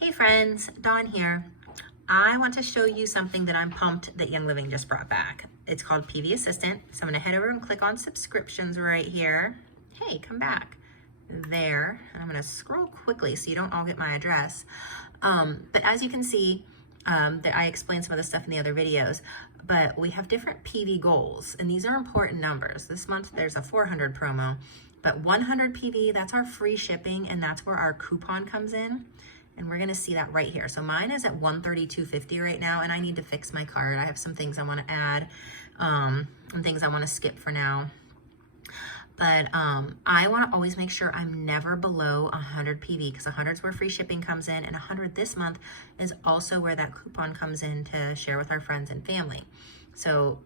Hey friends, Dawn here. I want to show you something that I'm pumped that Young Living just brought back. It's called PV Assistant. So I'm gonna head over and click on subscriptions right here. Hey, come back. There, and I'm gonna scroll quickly so you don't all get my address. But as you can see, that I explained some of the stuff in the other videos, but we have different PV goals, and these are important numbers. This month there's a 400 promo, but 100 PV, that's our free shipping, and that's where our coupon comes in. And we're gonna see that right here. So mine is at 132.50 right now, and I need to fix my card. I have some things I wanna add, and things I wanna skip for now. But I wanna always make sure I'm never below 100 PV, because 100 is where free shipping comes in, and 100 this month is also where that coupon comes in to share with our friends and family. So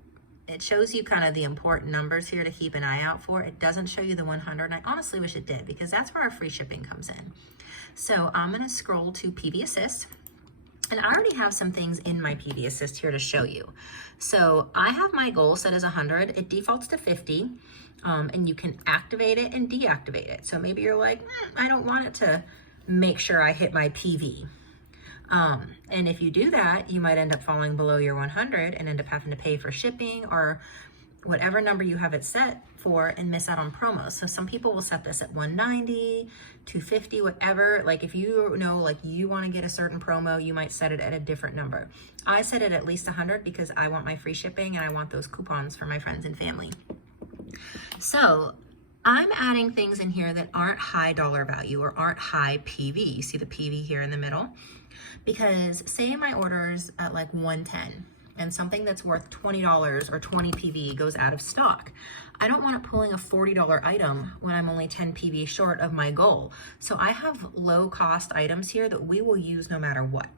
it shows you kind of the important numbers here to keep an eye out for. It doesn't show you the 100, and I honestly wish it did, because that's where our free shipping comes in. So I'm gonna scroll to PV Assist, and I already have some things in my PV Assist here to show you. So I have my goal set as 100, it defaults to 50, and you can activate it and deactivate it. So maybe you're like, I don't want it to make sure I hit my PV. And if you do that, you might end up falling below your 100 and end up having to pay for shipping or whatever number you have it set for and miss out on promos. So some people will set this at 190, 250, whatever. Like if you know, like you want to get a certain promo, you might set it at a different number. I set it at least 100 because I want my free shipping and I want those coupons for my friends and family. So I'm adding things in here that aren't high dollar value or aren't high PV. You see the PV here in the middle? Because say my order's at like 110 and something that's worth $20 or 20 PV goes out of stock. I don't want it pulling a $40 item when I'm only 10 PV short of my goal. So I have low cost items here that we will use no matter what.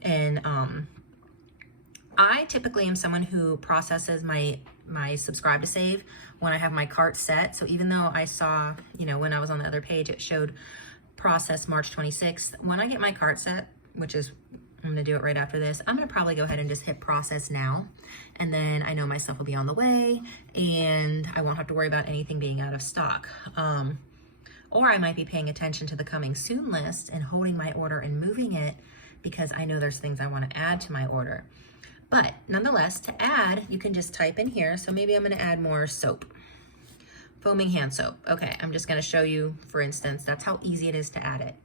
And I typically am someone who processes my subscribe to save when I have my cart set. So even though I saw, when I was on the other page, it showed process March 26th. When I get my cart set, which is, I'm gonna do it right after this, I'm gonna probably go ahead and just hit process now. And then I know my stuff will be on the way and I won't have to worry about anything being out of stock. Or I might be paying attention to the coming soon list and holding my order and moving it because I know there's things I wanna add to my order. But nonetheless, to add, you can just type in here. So maybe I'm gonna add more soap, foaming hand soap. Okay, I'm just gonna show you, for instance, that's how easy it is to add it.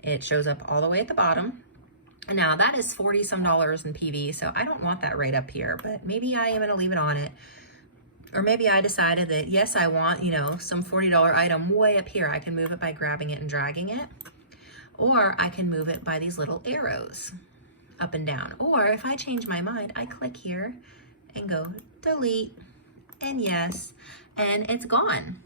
It shows up all the way at the bottom. And now that is 40 some dollars in PV, so I don't want that right up here, but maybe I am gonna leave it on it. Or maybe I decided that, yes, I want, some $40 item way up here. I can move it by grabbing it and dragging it. Or I can move it by these little arrows up and down. Or if I change my mind, I click here and go delete and yes, and it's gone.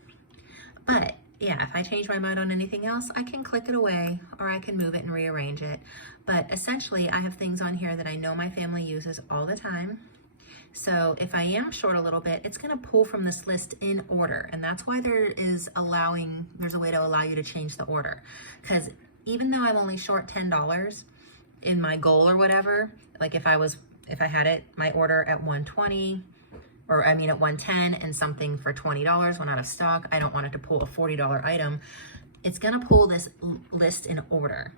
But yeah, if I change my mind on anything else, I can click it away or I can move it and rearrange it. But essentially I have things on here that I know my family uses all the time. So if I am short a little bit, it's gonna pull from this list in order. And that's why there's a way to allow you to change the order. Because even though I'm only short $10 in my goal or whatever, like if I had it, my order at 120, or at 110 and something for $20 went out of stock, I don't want it to pull a $40 item. It's gonna pull this list in order.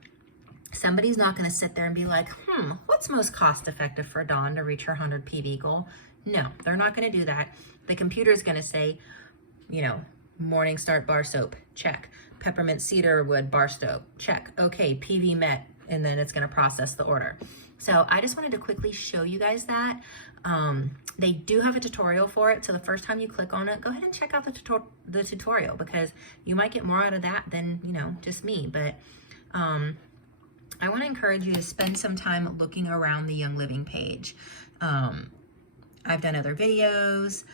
Somebody's not gonna sit there and be like, what's most cost effective for Dawn to reach her 100 PV goal? No, they're not gonna do that. The computer's gonna say, Morning Start bar soap, check. Peppermint cedarwood bar soap, check. Okay, PV met, and then it's gonna process the order. So I just wanted to quickly show you guys that. They do have a tutorial for it. So the first time you click on it, go ahead and check out the tutorial because you might get more out of that than, just me. But I want to encourage you to spend some time looking around the Young Living page. I've done other videos,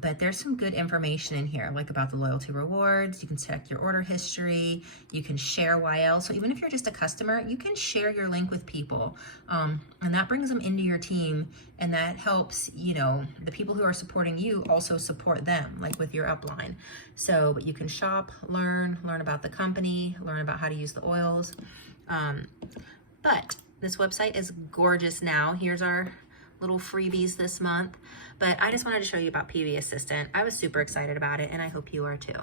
but there's some good information in here, like about the loyalty rewards. You can check your order history. You can share YL. So even if you're just a customer, you can share your link with people. And that brings them into your team. And that helps, the people who are supporting you also support them, like with your upline. So, but you can shop, learn about the company, learn about how to use the oils. But this website is gorgeous now. Here's our little freebies this month, but I just wanted to show you about PV Assistant. I was super excited about it and I hope you are too.